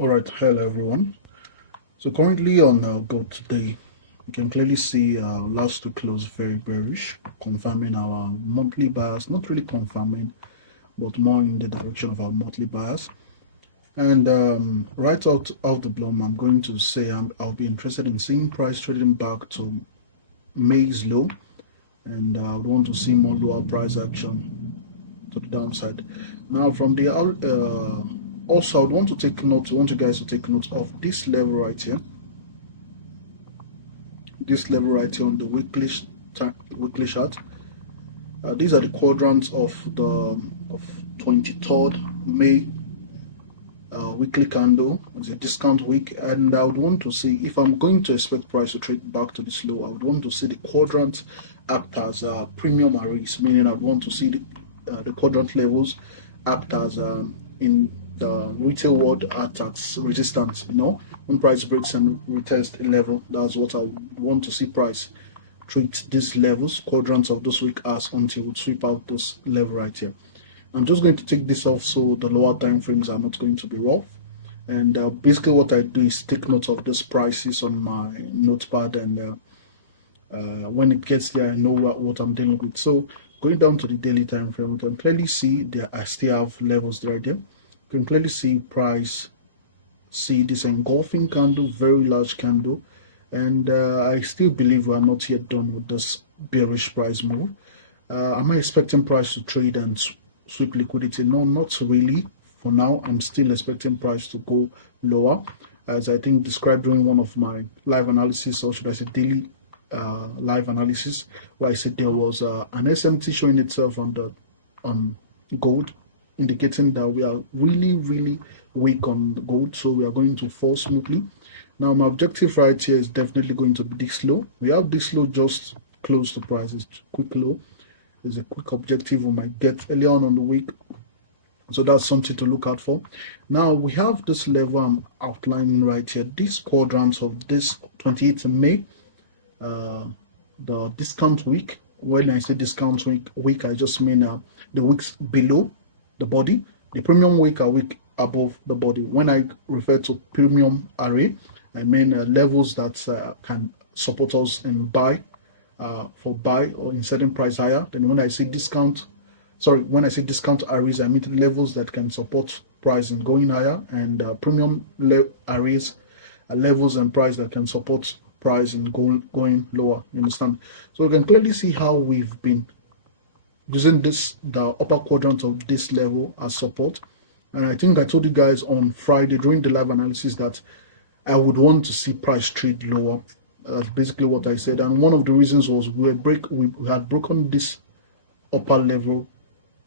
Alright, hello everyone. So currently on gold today, you can clearly see last week close very bearish, confirming our monthly bias, not really confirming, but more in the direction of our monthly bias. And right out of the bloom, I'm going to say I'll be interested in seeing price trading back to May's low, and I would want to see more lower price action to the downside. Now from the also I would want you guys to take note of this level right here. This level right here on the weekly chart. These are the quadrants of the 23rd May weekly candle. It's a discount week, and I would want to see, if I'm going to expect price to trade back to this low, I would want to see the quadrant act as premium arrays, meaning I'd want to see the quadrant levels act as in the retail world act as resistance. When price breaks and retest a level, that's what I want to see price treat these levels, quadrants of this week as, until we sweep out this level right here. I'm just going to take this off so the lower time frames are not going to be rough. And basically what I do is take note of these prices on my notepad, and when it gets there, I know what I'm dealing with. So going down to the daily time frame, we can clearly see that I still have levels right there. You can clearly see price, see this engulfing candle, very large candle, and I still believe we are not yet done with this bearish price move. Am I expecting price to trade and sweep liquidity? No, not really. For now, I'm still expecting price to go lower, as I think described during one of my live analysis, or should I say daily live analysis, where I said there was an SMT showing itself on gold, indicating that we are really weak on gold, so we are going to fall smoothly. Now my objective right here is definitely going to be this low. We have this low just close to price. It's quick low. There's a quick objective we might get early on the week, so that's something to look out for. Now we have this level I'm outlining right here, these quadrants of this 28th of May, the discount week. When I say discount week, I just mean the weeks below the body. The premium week are week above the body. When I refer to premium array, I mean levels that can support us in buy, for buy or in certain price higher. Then when I say discount arrays, I mean levels that can support price in going higher, and premium arrays are levels and price that can support price in going lower. You understand? So you can clearly see how we've been using the upper quadrant of this level as support. And I think I told you guys on Friday during the live analysis that I would want to see price trade lower. That's basically what I said. And one of the reasons was we had broken this upper level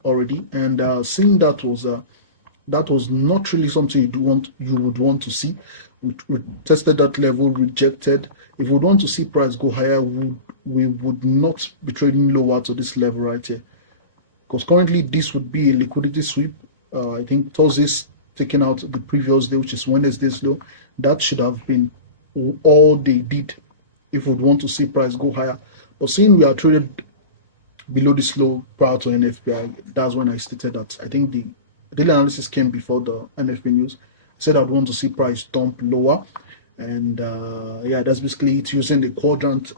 already, and seeing that was not really something you would want to see. We tested that level, rejected. If we would want to see price go higher, we would not be trading lower to this level right here, because currently this would be a liquidity sweep. I think Thursday's taking out the previous day, which is Wednesday's low. That should have been all they did if we would want to see price go higher. But seeing we are traded below this low prior to NFP, that's when I stated that I think the daily analysis came before the NFP news. I said I'd want to see price dump lower, and yeah, that's basically it, using the quadrant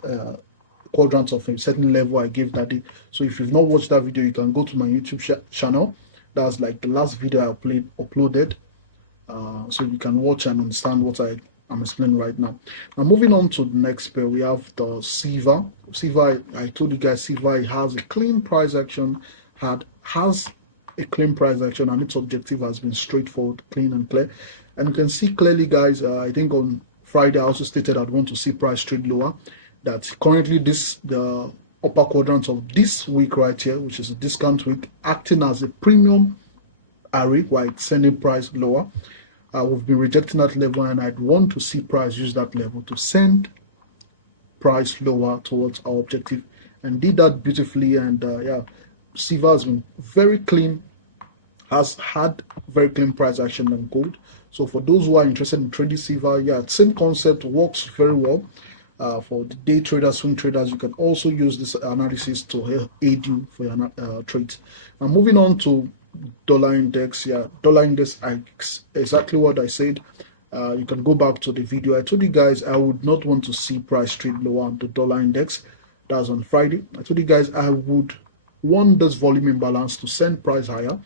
of a certain level I gave that day. So if you've not watched that video, you can go to my YouTube channel. That's like the last video I uploaded, so you can watch and understand what I'm explaining right now. Now moving on to the next pair, we have the CEVA. CEVA, I told you guys, CEVA has a clean price action, has a clean price action, and its objective has been straightforward, clean and clear. And you can see clearly, guys, I think on Friday I also stated I'd want to see price trade lower. That currently the upper quadrant of this week right here, which is a discount week, acting as a premium array while it's sending price lower. We've been rejecting that level, and I'd want to see price use that level to send price lower towards our objective, and did that beautifully. And yeah, CEVA has been very clean, has had very clean price action than gold. So for those who are interested in trading CEVA, yeah, same concept, works very well. For the day traders, swing traders, you can also use this analysis to aid you for your trades. Now moving on to dollar index. Yeah, dollar index, exactly what I said. You can go back to the video. I told you guys I would not want to see price trade lower on the dollar index. That was on Friday. I told you guys I would want this volume imbalance to send price higher.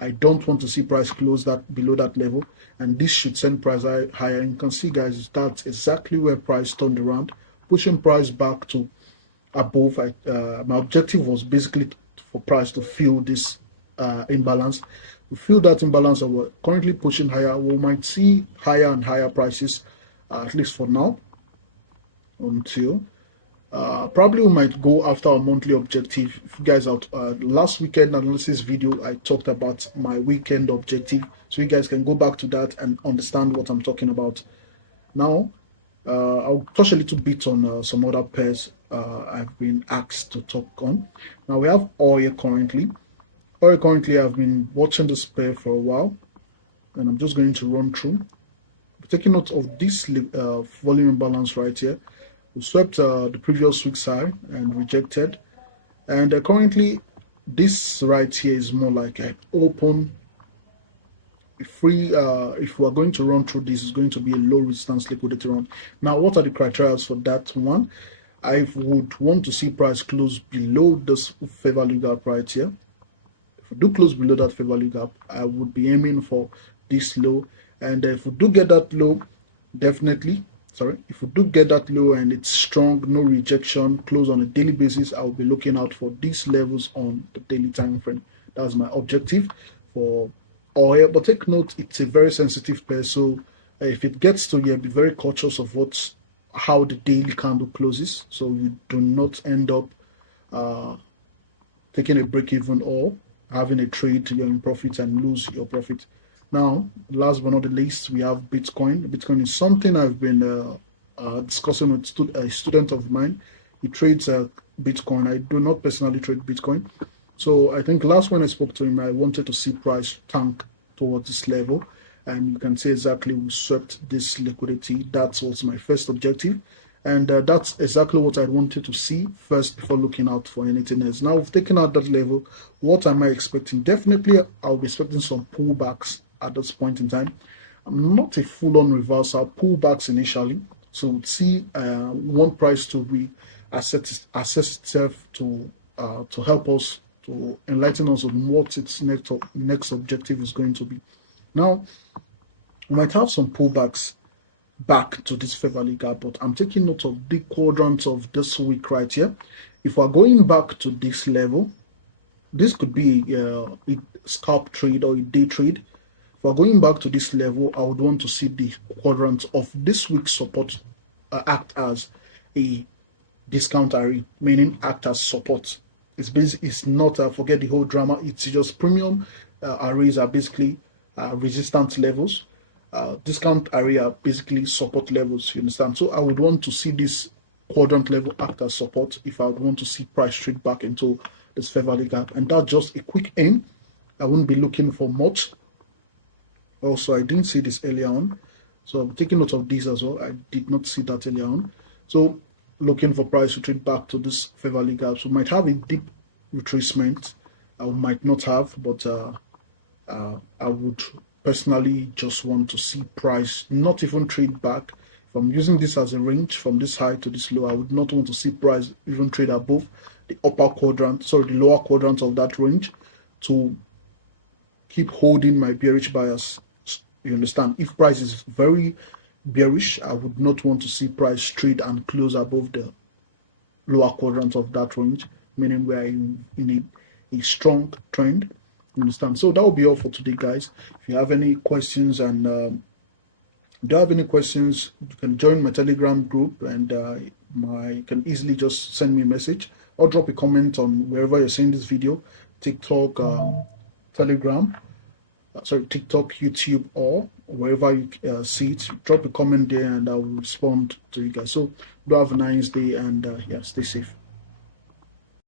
I don't want to see price close that below that level, and this should send price higher. And you can see, guys, that's exactly where price turned around, pushing price back to above. My objective was basically for price to fill this imbalance. We feel that imbalance that we're currently pushing higher. We might see higher and higher prices, at least for now, until probably we might go after our monthly objective. If you guys out last weekend analysis video, I talked about my weekend objective, so you guys can go back to that and understand what I'm talking about. Now, I'll touch a little bit on some other pairs I've been asked to talk on. Now we have oil currently. Oil currently, I've been watching this pair for a while, and I'm just going to run through. Taking note of this volume imbalance right here. We swept the previous week's high and rejected, and currently this right here is more like an open free. If we're going to run through this, is going to be a low resistance liquidity run. Now, what are the criteria for that one? I would want to see price close below this fair value gap right here. If we do close below that fair value gap, I would be aiming for this low, and if we do get that low, definitely, if we do get that low and it's strong, no rejection, close on a daily basis, I'll be looking out for these levels on the daily time frame. That's my objective for oil. But take note, it's a very sensitive pair, so if it gets to here, be very cautious of how the daily candle closes, so you do not end up taking a break even or having a trade you're in profit and lose your profit. Now, last but not the least, we have Bitcoin. Bitcoin is something I've been discussing with a student of mine. He trades Bitcoin. I do not personally trade Bitcoin. So I think last when I spoke to him, I wanted to see price tank towards this level. And you can see exactly we swept this liquidity. That was my first objective. And that's exactly what I wanted to see first before looking out for anything else. Now, we've taken out that level. What am I expecting? Definitely, I'll be expecting some pullbacks at this point in time. I'm not a full-on reversal, pullbacks initially. So we'll see one price to assess itself to help us, to enlighten us on what its next objective is going to be. Now, we might have some pullbacks back to this fair value gap, but I'm taking note of the quadrants of this week right here. If we're going back to this level, this could be a scalp trade or a day trade. If we're going back to this level, I would want to see the quadrant of this week's support act as a discount array, meaning act as support. It's not forget the whole drama. It's just premium arrays are basically resistance levels. Discount array are basically support levels. You understand? So I would want to see this quadrant level act as support if I would want to see price trade back into this fair value gap, and that's just a quick aim. I wouldn't be looking for much. Also, I didn't see this earlier on, so I'm taking note of this as well. I did not see that earlier on. So looking for price to trade back to this fair value gap. So we might have a deep retracement. I might not have, but I would personally just want to see price not even trade back. If I'm using this as a range from this high to this low, I would not want to see price even trade above the upper quadrant, the lower quadrant of that range, to keep holding my bearish bias. You understand? If price is very bearish, I would not want to see price trade and close above the lower quadrant of that range, meaning we are in a strong trend. You understand? So that will be all for today, guys. If you have any questions and do you have any questions, you can join my Telegram group, and you can easily just send me a message or drop a comment on wherever you're seeing this video, TikTok, Telegram, TikTok, YouTube, or wherever you see it. Drop a comment there and I will respond to you guys. So do have a nice day, and yeah, stay safe.